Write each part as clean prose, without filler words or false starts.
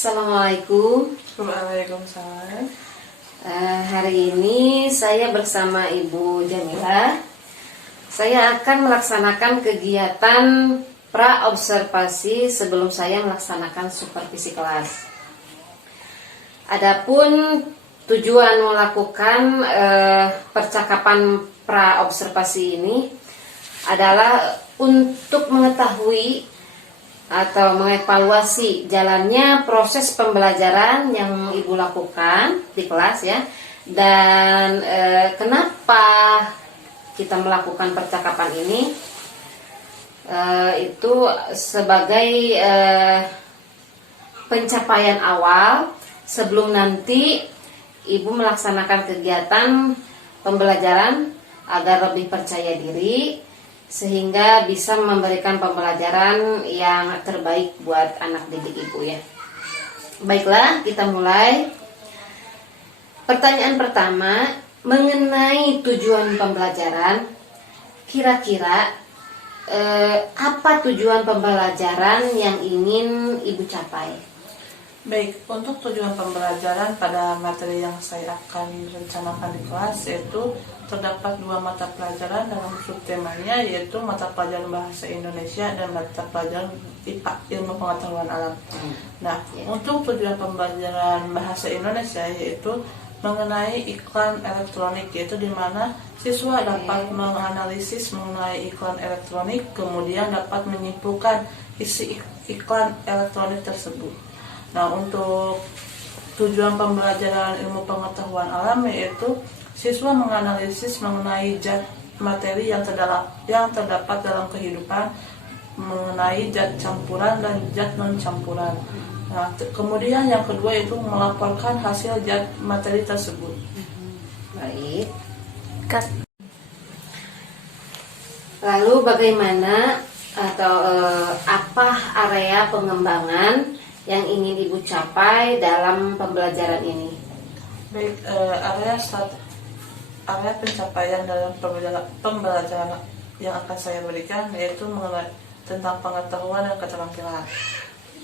Assalamualaikum. Waalaikumsalam. Hari ini saya bersama Ibu Jamila. Saya akan melaksanakan kegiatan pra-observasi sebelum saya melaksanakan supervisi kelas. Adapun tujuan melakukan percakapan pra-observasi ini adalah untuk mengetahui atau mengevaluasi jalannya proses pembelajaran yang Ibu lakukan di kelas ya, dan kenapa kita melakukan percakapan ini itu sebagai pencapaian awal sebelum nanti Ibu melaksanakan kegiatan pembelajaran agar lebih percaya diri sehingga bisa memberikan pembelajaran yang terbaik buat anak didik Ibu ya. Baiklah, kita mulai. Pertanyaan pertama, mengenai tujuan pembelajaran. Kira-kira apa tujuan pembelajaran yang ingin Ibu capai? Baik, untuk tujuan pembelajaran pada materi yang saya akan rencanakan di kelas yaitu terdapat dua mata pelajaran dalam subtemanya, yaitu mata pelajaran Bahasa Indonesia dan mata pelajaran IPA, Ilmu Pengetahuan Alam. Nah, untuk tujuan pembelajaran Bahasa Indonesia yaitu mengenai iklan elektronik, yaitu di mana siswa dapat menganalisis mengenai iklan elektronik, kemudian dapat menyimpulkan isi iklan elektronik tersebut. Nah, untuk tujuan pembelajaran ilmu pengetahuan alam yaitu siswa menganalisis mengenai zat materi yang terdapat dalam kehidupan, mengenai zat campuran dan zat non campuran. Nah, kemudian yang kedua itu melaporkan hasil zat materi tersebut. Baik. Lalu bagaimana atau apa area pengembangan yang ingin Ibu capai dalam pembelajaran ini? Baik, area pencapaian dalam pembelajaran yang akan saya berikan yaitu mengenai tentang pengetahuan dan keterampilan,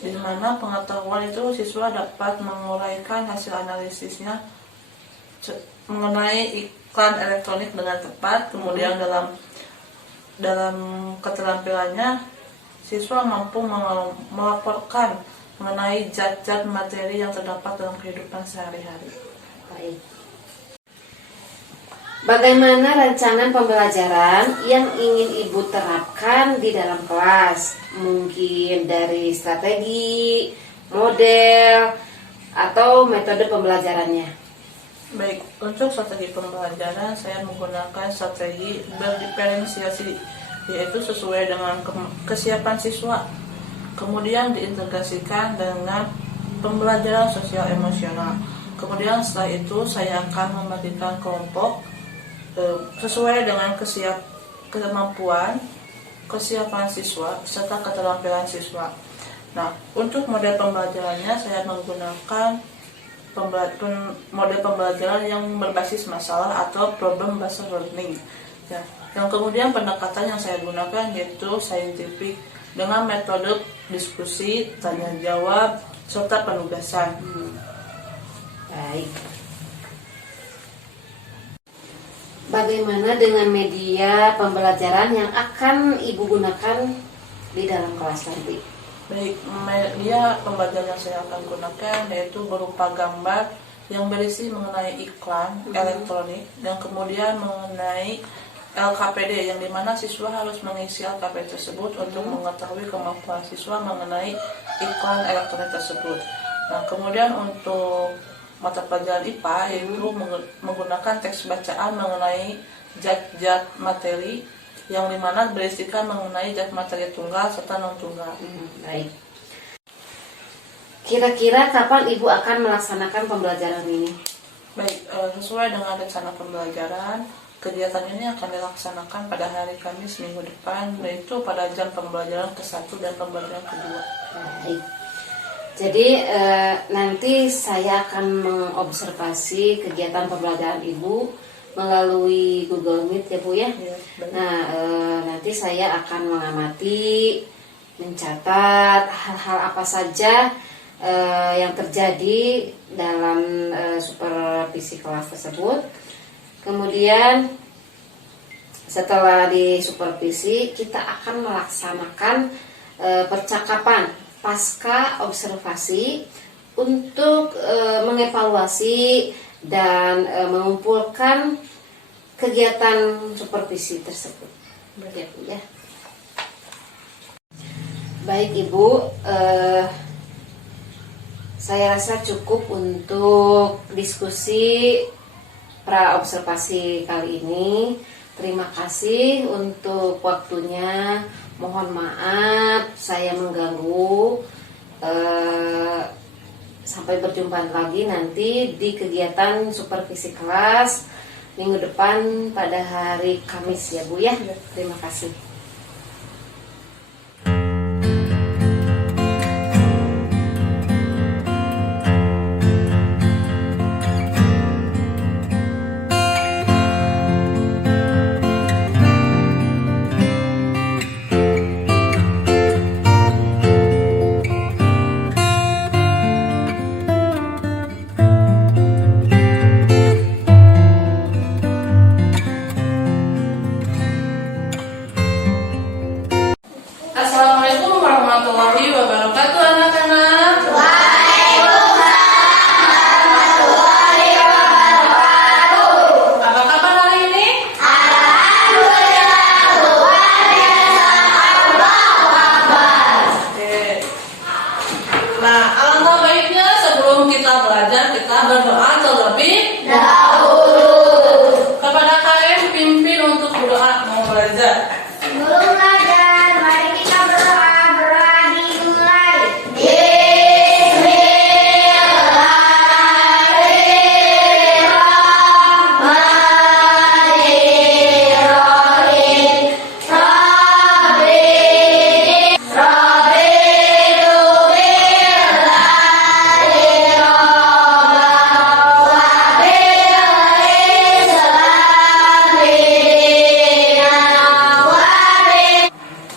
di mana pengetahuan itu siswa dapat menguraikan hasil analisisnya mengenai iklan elektronik dengan tepat. Kemudian dalam keterampilannya siswa mampu melaporkan mengenai zat-zat materi yang terdapat dalam kehidupan sehari-hari. Baik. Bagaimana rencana pembelajaran yang ingin Ibu terapkan di dalam kelas? Mungkin dari strategi, model, atau metode pembelajarannya. Baik, untuk strategi pembelajaran saya menggunakan strategi berdiferensiasi, yaitu sesuai dengan kesiapan siswa. Kemudian diintegrasikan dengan pembelajaran sosial emosional. Kemudian setelah itu saya akan membagikan kelompok sesuai dengan kemampuan, kesiapan siswa, serta keterampilan siswa. Nah, untuk model pembelajarannya saya menggunakan model pembelajaran yang berbasis masalah atau problem based learning. Ya, yang kemudian pendekatan yang saya gunakan yaitu scientific dengan metode diskusi, tanya jawab, serta penugasan. Baik. Bagaimana dengan media pembelajaran yang akan Ibu gunakan di dalam kelas nanti? Baik, media pembelajaran yang saya akan gunakan yaitu berupa gambar yang berisi mengenai iklan elektronik dan kemudian mengenai LKPD, yang dimana siswa harus mengisi LKPD tersebut untuk mengetahui kemampuan siswa mengenai iklan elektronik tersebut. Nah, kemudian untuk mata pelajaran IPA yaitu menggunakan teks bacaan mengenai zat-zat materi, yang dimana berisikan mengenai zat materi tunggal serta non tunggal. Baik. Kira-kira kapan Ibu akan melaksanakan pembelajaran ini? Baik, sesuai dengan rencana pembelajaran, kegiatan ini akan dilaksanakan pada hari Kamis minggu depan, yaitu pada jam pembelajaran ke-1 dan pembelajaran kedua. Baik. Jadi nanti saya akan mengobservasi kegiatan pembelajaran Ibu melalui Google Meet ya Bu ya. Nah, nanti saya akan mengamati, mencatat hal-hal apa saja yang terjadi dalam supervisi kelas tersebut. Kemudian setelah disupervisi, kita akan melaksanakan percakapan pasca observasi untuk mengevaluasi dan mengumpulkan kegiatan supervisi tersebut. Ya. Baik Ibu, saya rasa cukup untuk diskusi pra observasi kali ini. Terima kasih untuk waktunya. Mohon maaf saya mengganggu. Sampai berjumpa lagi nanti di kegiatan supervisi kelas minggu depan pada hari Kamis ya Bu ya. Terima kasih. Assalamualaikum warahmatullahi wabarakatuh anak-anak. Apa kabar hari ini? Oke. Nah, alangkah baiknya sebelum kita belajar kita berdoa terlebih dahulu. Kepada kalian pimpin untuk berdoa mau belajar. Sebelum belajar, mari kita berdoa. Berdoa dimulai.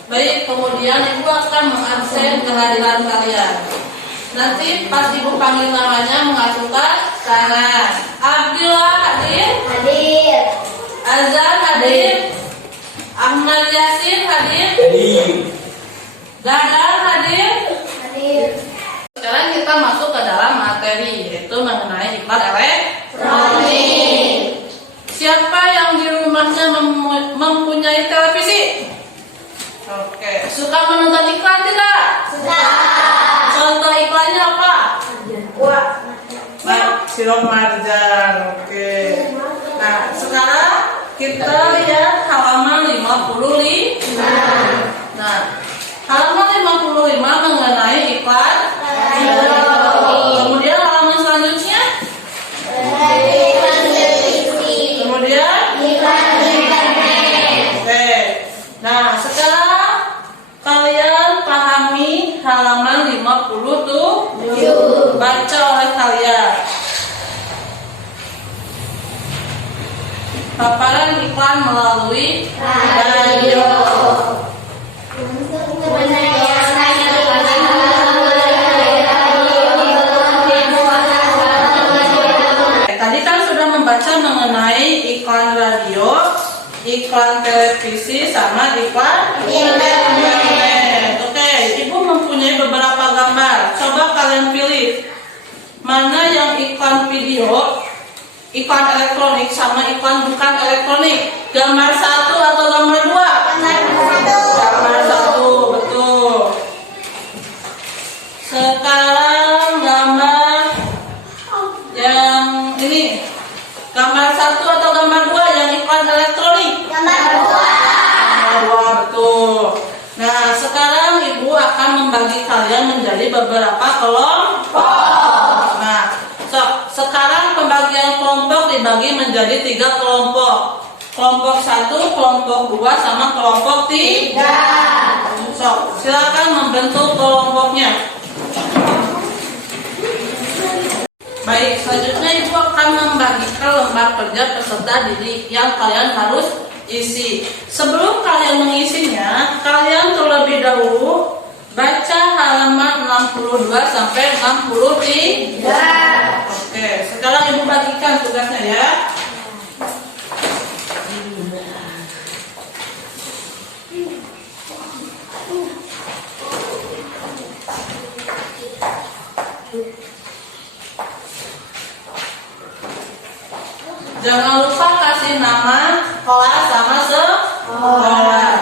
Baik, kemudian Ibu akan mengabsen kehadiran kalian. Nanti pas Ibu panggil namanya mengacungkan tangan. Abdillah hadir, Hadir. Azan hadir, Ahmad Yasin hadir, Dadar hadir. Hadir. Sekarang kita masuk ke dalam materi, yaitu mengenai iklan elektronik. Siapa yang di rumahnya mempunyai televisi? Oke, suka menonton iklan tidak? Contoh iklannya apa? Baik, sirup marjan. Oke. Nah, sekarang kita lihat halaman 55. Nah, halaman 55 mengenai iklan. Kemudian halaman selanjutnya. Kemudian. Oke. Nah, sekarang kalian pahami halaman 57. Baca oleh kalian. Paparan iklan melalui radio. Tadi kan sudah membaca mengenai iklan radio, iklan televisi, sama iklan internet. Oke, Ibu mempunyai beberapa gambar. Coba kalian pilih mana yang iklan video, iklan elektronik, sama iklan bukan elektronik. Gambar 1 atau gambar 2? Gambar 1, betul. Sekarang gambar yang ini. Gambar 1 atau gambar 2 yang iklan elektronik? Gambar 2, betul. Nah, sekarang Ibu akan membagi kalian menjadi beberapa kelompok. Nah, sekarang pembagian kelompok dibagi menjadi 3 kelompok. Kelompok 1, kelompok 2, sama kelompok 3. Silakan membentuk kelompoknya. Baik, selanjutnya Ibu akan membagikan lembar kerja peserta didik yang kalian harus isi. Sebelum kalian mengisinya, kalian terlebih dahulu baca halaman 62 sampai 63. Oke, sekarang Ibu bagikan tugasnya ya. Jangan lupa kasih nama kelas sama sekolah.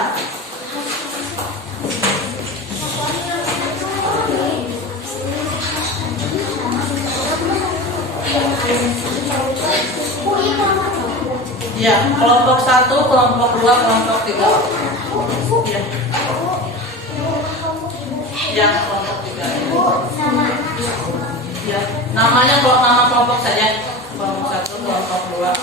Ya, kelompok 1, kelompok 2, kelompok 3. Ya. Ya, kelompok 3. Ya, namanya kalau nama kelompok saja. Kelompok 1, kelompok 2.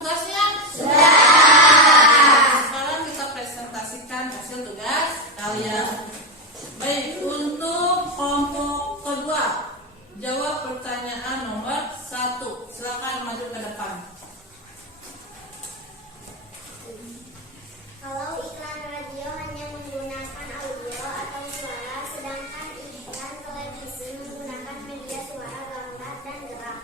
Tugasnya sekarang kita presentasikan hasil tugas kalian. Baik, untuk kelompok kedua, jawab pertanyaan nomor 1. Silakan maju ke depan. Kalau iklan radio hanya menggunakan audio atau suara, sedangkan iklan televisi menggunakan media suara, gambar, dan gerak.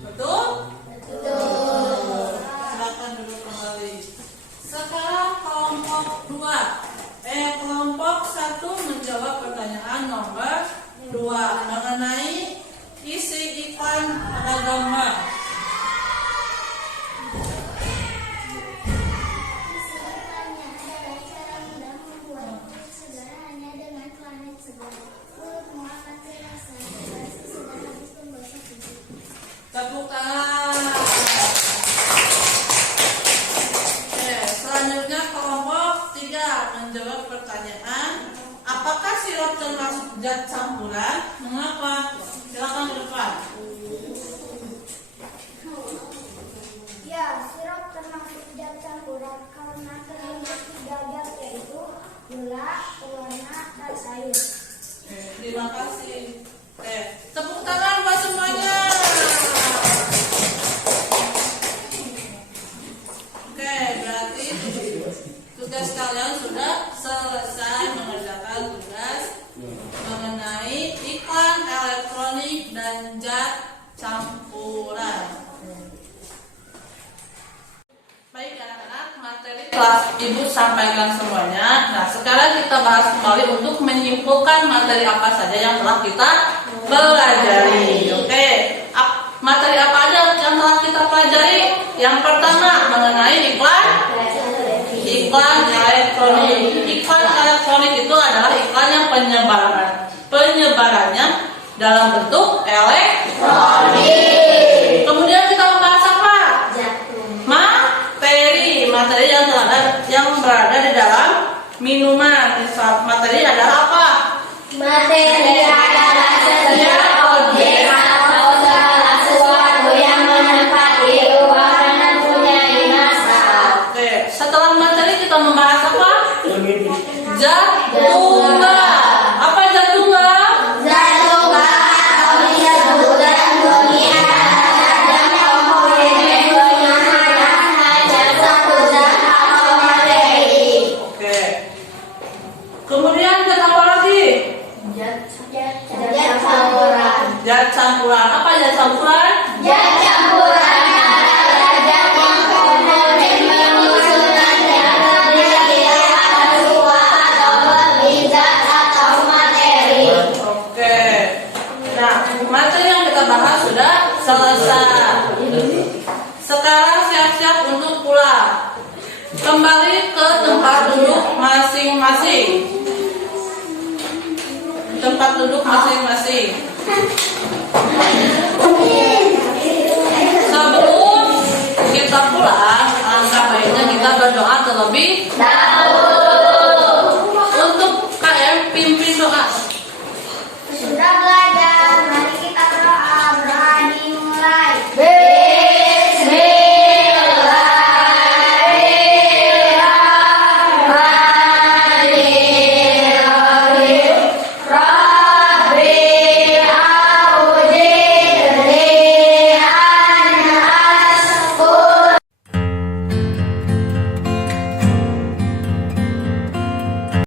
Betul? Betul. Silakan duduk kembali. Sekarang kelompok 2. Kelompok 1 menjawab pertanyaan nomor 2 mengenai isi iklan pada gambar. Isi iklannya adalah cara mudah membuat kulit segar hanya dengan planet segar. Kulitmu akan terasa bersih sudah habis pembasuh gigi. Tepuk tangan. Oke, selanjutnya kelompok 3 menjawab pertanyaan, apakah sirup termasuk zat campuran? Mengapa? Silakan ke depan. Ya, sirup termasuk zat campuran karena terdapat 3 zat, yaitu gula, pewarna, dan air. Oke, terima kasih. Oke, tepuk tangan buat semuanya. Oke, berarti tugas kalian sudah selesai mengerjakan tugas mengenai iklan elektronik dan zat campuran. Baik anak-anak, materi kelas Ibu sampaikan semuanya. Nah, sekarang kita bahas kembali untuk menyimpulkan materi apa saja yang telah kita pelajari. Oke, materi apa aja yang telah kita pelajari? Yang pertama mengenai iklan elektronik. Iklan elektronik itu adalah iklan yang penyebarannya dalam bentuk elektronik. Kemudian kita membahas apa? Materi yang berada di dalam minuman. Materi adalah apa? Materi adalah setiap objek atau segala sesuatu yang menempati ruangan dan punya massa. Oke, setelah materi kita membahas apa? Zat tunggal. Apa zat tunggal? Zat tunggal atau disebut zat kimia adalah zat komponen dengan hanya satu zat atau materi. Oke. Kemudian zat apa lagi? Zat campuran. Zat campuran. Apa zat campuran? Zat campuran adalah zat yang komponen menyusun yang terdiri atas dua atau lebih zat atau materi. Oke. Nah, materi yang kita bahas sudah selesai. Sekarang siap-siap untuk pulang. Kembali ke tempat duduk masing-masing. Tempat duduk masing-masing. Sebelum kita pulang